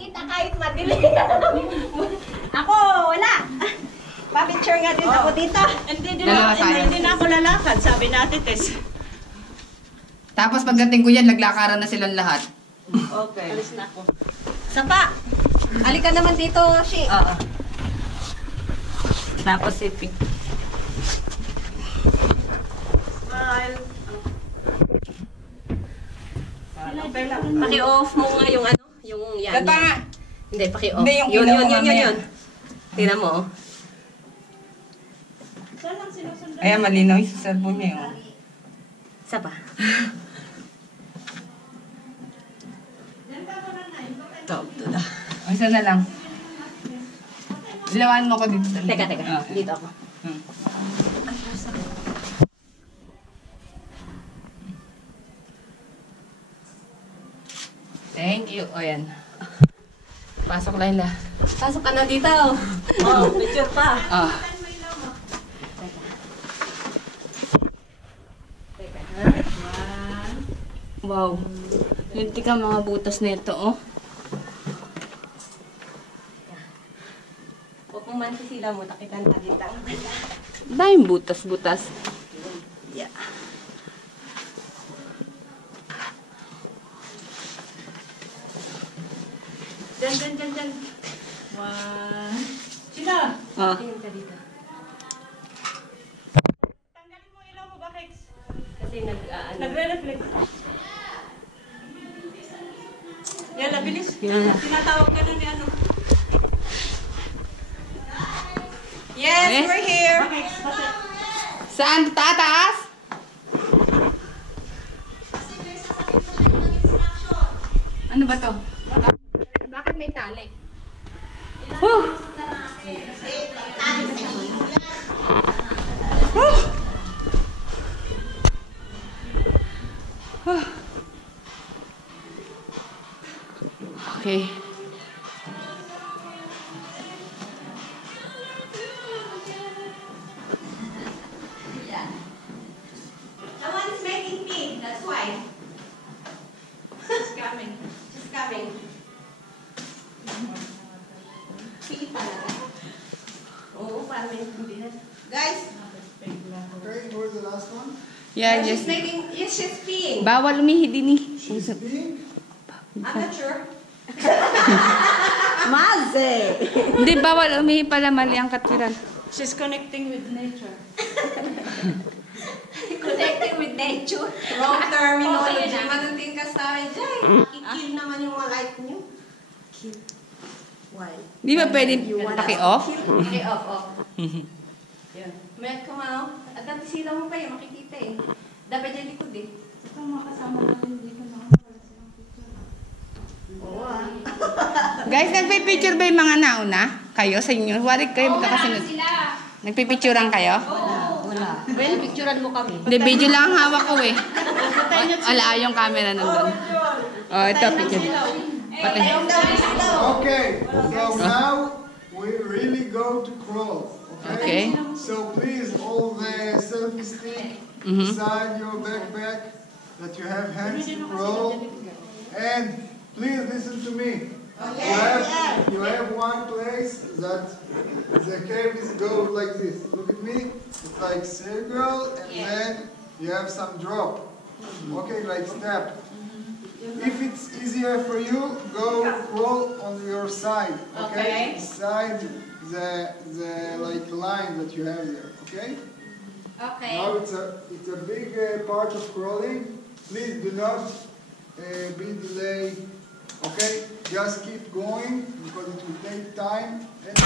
kita kahit madilim. Ako, wala. Pa-picture nga din ako dito. Hindi na ako lalakad, sabi natin, Tess. Tapos pagdating ko yan, naglakaran na silang lahat. Okay. Alis na ako. Sapa! Halika naman dito, Shi. Oo. Tapos si Pink. Smile. Paki-off mo nga yung ano, yung yan. Gata! Hindi, paki-off. Hindi, yung Yun. mamaya. Tingnan mo. Oh. Ayan, malinaw yung cellphone niya yun. Isa pa. Top to na. O, isa na lang. Ilawan mo ko dito. Teka. Okay. Dito ako. Thank you. O, yan. Pasok, Laila. Pasok ka na dito. Oh, picture pa. Ah. Wow. Linti ka mga butas nito, oh. Huwag mong mansisila mo, takitan ka dito. Daming butas-butas. Yeah. Diyan. One. Sino? Ah. Tingin ka dito. Tanggalin mo ilaw mo ba, Hex? Kasi nagre-reflect. Yan, nabilis. Yan. Tinatawag ka na ni ano. Yes, Okay. we're here. Saan? Tataas? Ano ba to? Bakit may tali? Whew! Okay. Someone is making tea, that's why. She's coming. Tea talaga. Oo, parang may intindihan. Guys, Okay, where's the last one? Yeah, she's yes. making, yes, she's peeing. Bawal umihi din eh. She's being. I'm not sure. Maze! Hindi, bawal umihi pala, mali ang katwiran. She's connecting with nature. Connecting with nature. Wrong terminology. Madating ka sa akin dyan. I-kill naman yung mga light niyo. Kill. Why? Di ba pwede paki-off? Okay, off. Yun. Mayat ka nga, at dati sila mo pa yun, makikita eh. Dapat dyan likod eh. Ito mga kasama natin dito na Oo ah. Guys, nagpipicture ba yung mga nauna? Kayo sa inyo? Warik kayo magkakasunod. Nagpipicturean kayo? Wala. Well, picturean mo kami. Hindi, video lang ang hawak ko eh. Ala, yung camera nandun. Oh, ito, picture. Pati. Okay, so now we really go to crawl. Okay. So please, all the selfie stick inside your backpack that you have hands to crawl. And please listen to me. You have one place that the cave is go like this. Look at me. It's like circle, and then you have some drop. Okay, like step. If it's easier for you, go crawl on your side. Okay. Side the like line that you have there. Okay. Okay. Now it's a big part of crawling. Please do not be delayed. Okay, just keep going because it will take time. And